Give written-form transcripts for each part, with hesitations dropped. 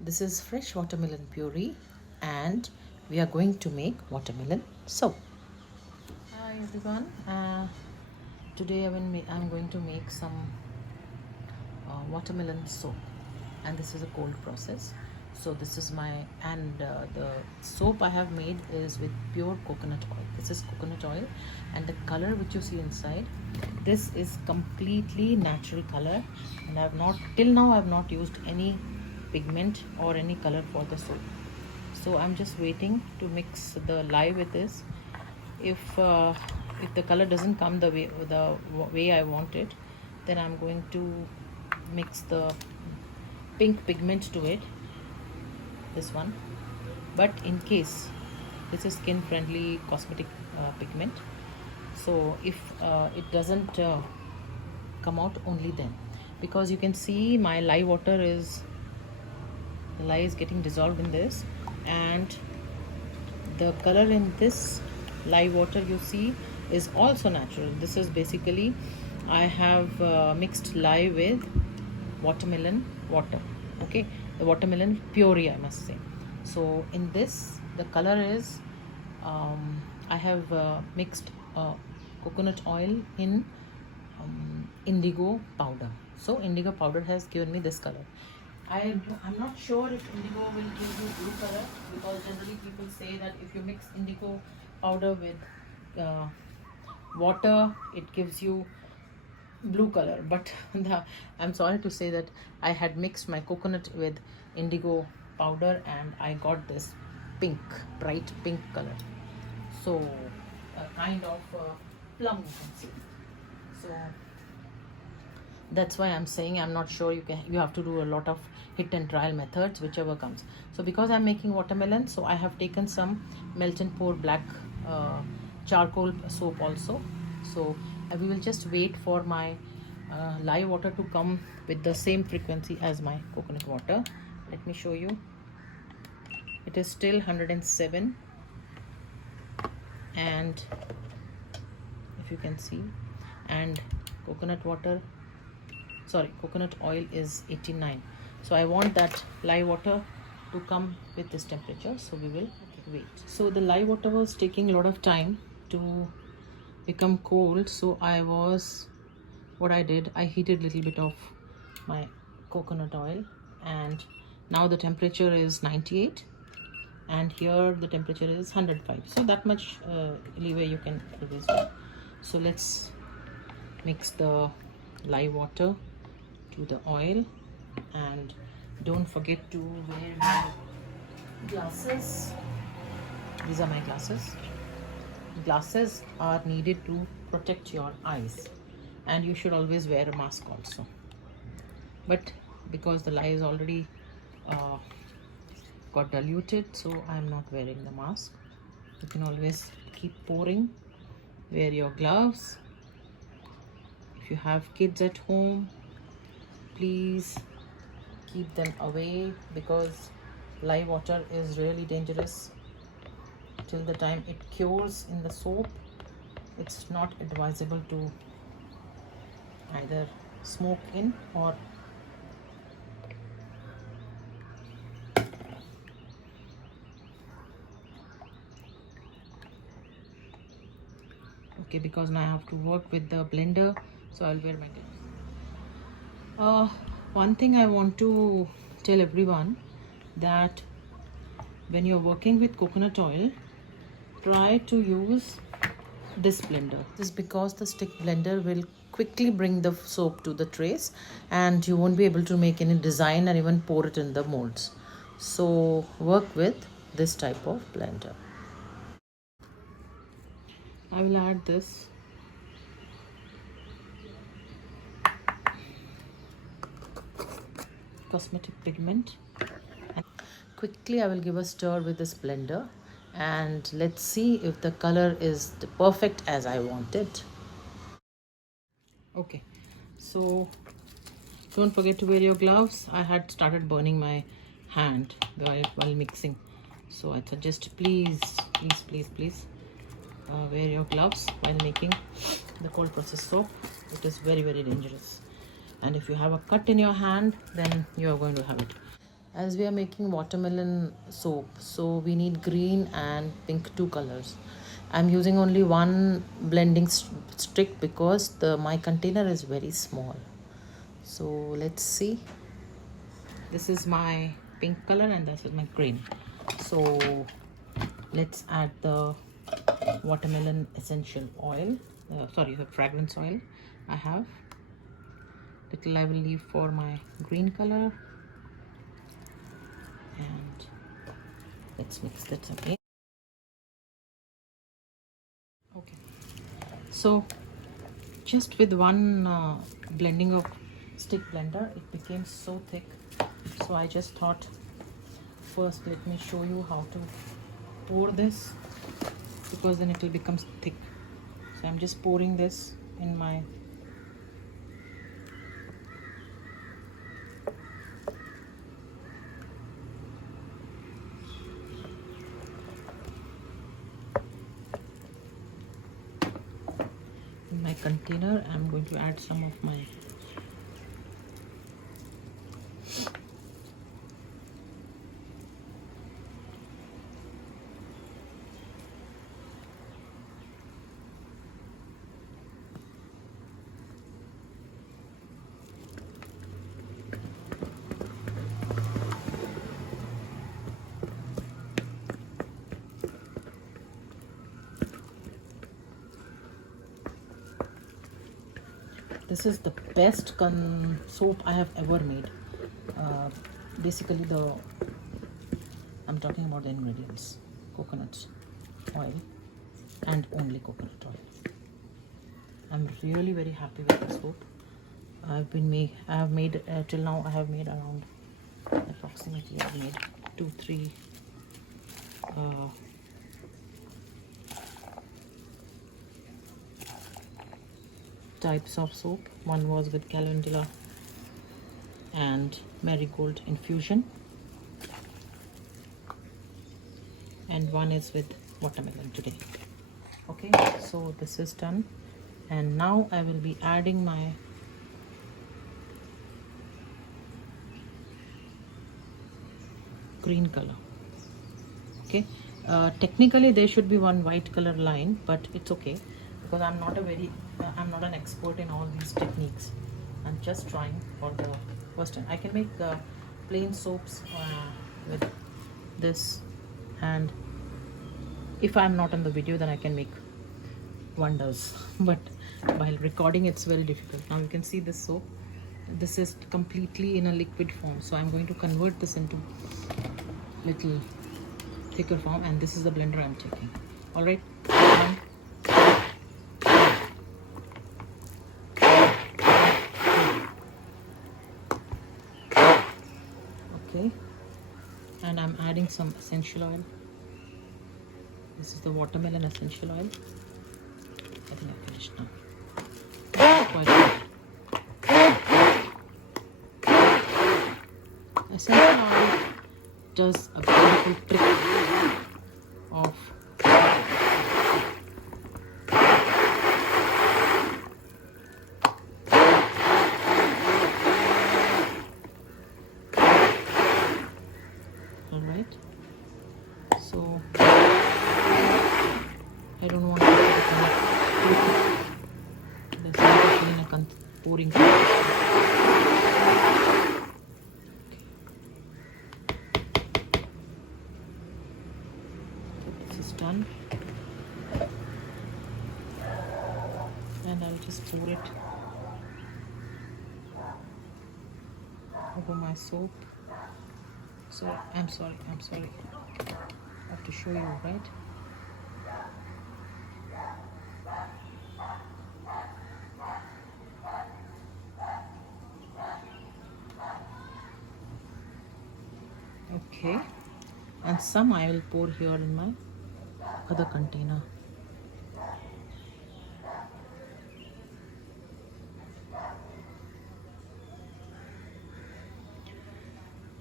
This is fresh watermelon puree and we are going to make watermelon soap. Hi everyone. Today I'm going to make some watermelon soap, and this is a cold process. So this is my the soap I have made is with pure coconut oil. This is coconut oil, and the color which you see inside, this is completely natural color, and till now I've not used any pigment or any color for the soap. So I'm just waiting to mix the lye with this. If the color doesn't come the way I want it, then I'm going to mix the pink pigment to it, this one. But in case, this is skin friendly cosmetic pigment, so if it doesn't come out, only then, because you can see my lye is getting dissolved in this, and the color in this lye water you see is also natural. This is basically, I have mixed lye with watermelon water, okay, the watermelon puree, I must say. So in this, the color is I have mixed coconut oil in indigo powder. So indigo powder has given me this color. I'm not sure if indigo will give you blue color, because generally people say that if you mix indigo powder with water, it gives you blue color. But I'm sorry to say that I had mixed my coconut with indigo powder and I got this pink, bright pink color. So a kind of plum, you can see. So that's why I'm saying I'm not sure. You have to do a lot of hit and trial methods, whichever comes. So because I'm making watermelon, so I have taken some melt and pour black charcoal soap also. So we will just wait for my lye water to come with the same frequency as my coconut water. Let me show you. It is still 107, and if you can see, and coconut oil is 89. So I want that lye water to come with this temperature, so we will wait. So the lye water was taking a lot of time to become cold, so what I did, I heated a little bit of my coconut oil, and now the temperature is 98, and here the temperature is 105. So that much leeway you can always do. So let's mix the lye water to the oil, and don't forget to wear my glasses. These are my glasses. Glasses are needed to protect your eyes, and you should always wear a mask also. But because the lye is already got diluted, so I am not wearing the mask. You can always keep pouring. Wear your gloves. If you have kids at home, please keep them away, because lye water is really dangerous. Till the time it cures in the soap, it's not advisable to either smoke in or okay, because now I have to work with the blender, so I'll wear my gloves. One thing I want to tell everyone, that when you're working with coconut oil, try to use this blender. This is because the stick blender will quickly bring the soap to the trays, and you won't be able to make any design or even pour it in the molds. So work with this type of blender. I will add this cosmetic pigment. Quickly I will give a stir with this blender, and let's see if the color is perfect as I want it. Okay, so don't forget to wear your gloves. I had started burning my hand while mixing, so I suggest please wear your gloves while making the cold process soap. It is very dangerous, and if you have a cut in your hand, then you are going to have it. As we are making watermelon soap, so we need green and pink, two colors. I'm using only one blending stick because the my container is very small. So let's see. This is my pink color and this is my green. So let's add the watermelon essential oil, sorry, the fragrance oil. I have little, I will leave for my green color, and let's mix that again. Okay, so just with one blending of stick blender, it became so thick. So I just thought, first let me show you how to pour this, because then it will become thick. So I'm just pouring this in my container. I'm going to add some of my this is the best soap I have ever made. Basically, I'm talking about the ingredients: coconut oil and only coconut oil. I'm really very happy with the soap. I have made till now I have made around approximately, I've made 2-3 types of soap. One was with calendula and marigold infusion, and one is with watermelon today. Okay, so this is done, and now I will be adding my green color. Okay, technically there should be one white color line, but it's okay because I'm not an expert in all these techniques. I'm just trying for the first time. I can make plain soaps with this, and if I'm not on the video, then I can make wonders. But while recording, it's very difficult. Now you can see this soap. This is completely in a liquid form, so I'm going to convert this into little thicker form, and this is the blender I'm taking. All right. Okay, and I'm adding some essential oil. This is the watermelon essential oil. I think I finished now. Quite good. Essential oil does a beautiful trick of alright. So I don't want to become too thick. There's no pouring. Done, and I'll just pour it over my soap. So I'm sorry, I have to show you, right? Okay, and some I will pour here in my other container.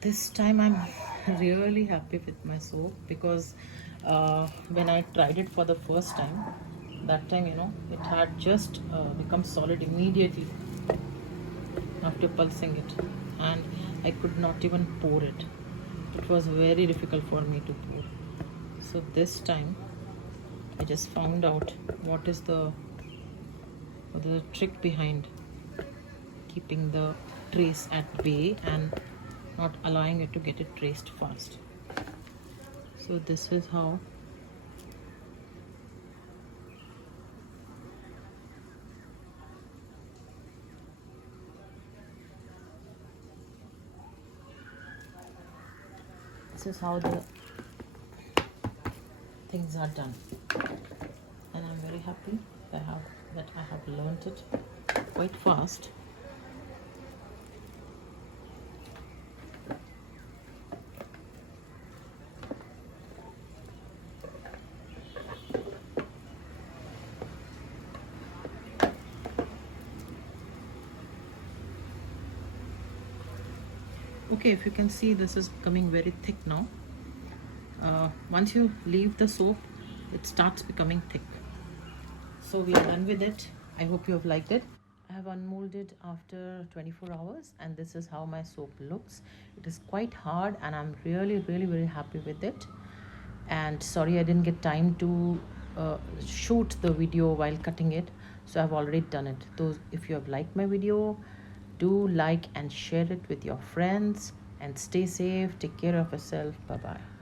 This time I'm really happy with my soap, because when I tried it for the first time, that time, you know, it had just become solid immediately after pulsing it, and I could not even pour it. it was very difficult for me to pour. So this time I just found out what is the trick behind keeping the trace at bay and not allowing it to get it traced fast. So this is how the things are done, and I'm very happy that I have learned it quite fast. Okay, if you can see, this is becoming very thick now. Once you leave the soap, it starts becoming thick. So we are done with it. I hope you have liked it. I have unmolded after 24 hours and this is how my soap looks. It is quite hard and I'm really very happy with it. And sorry I didn't get time to shoot the video while cutting it, so I've already done it. Those, if you have liked my video, do like and share it with your friends, and stay safe, take care of yourself. Bye bye.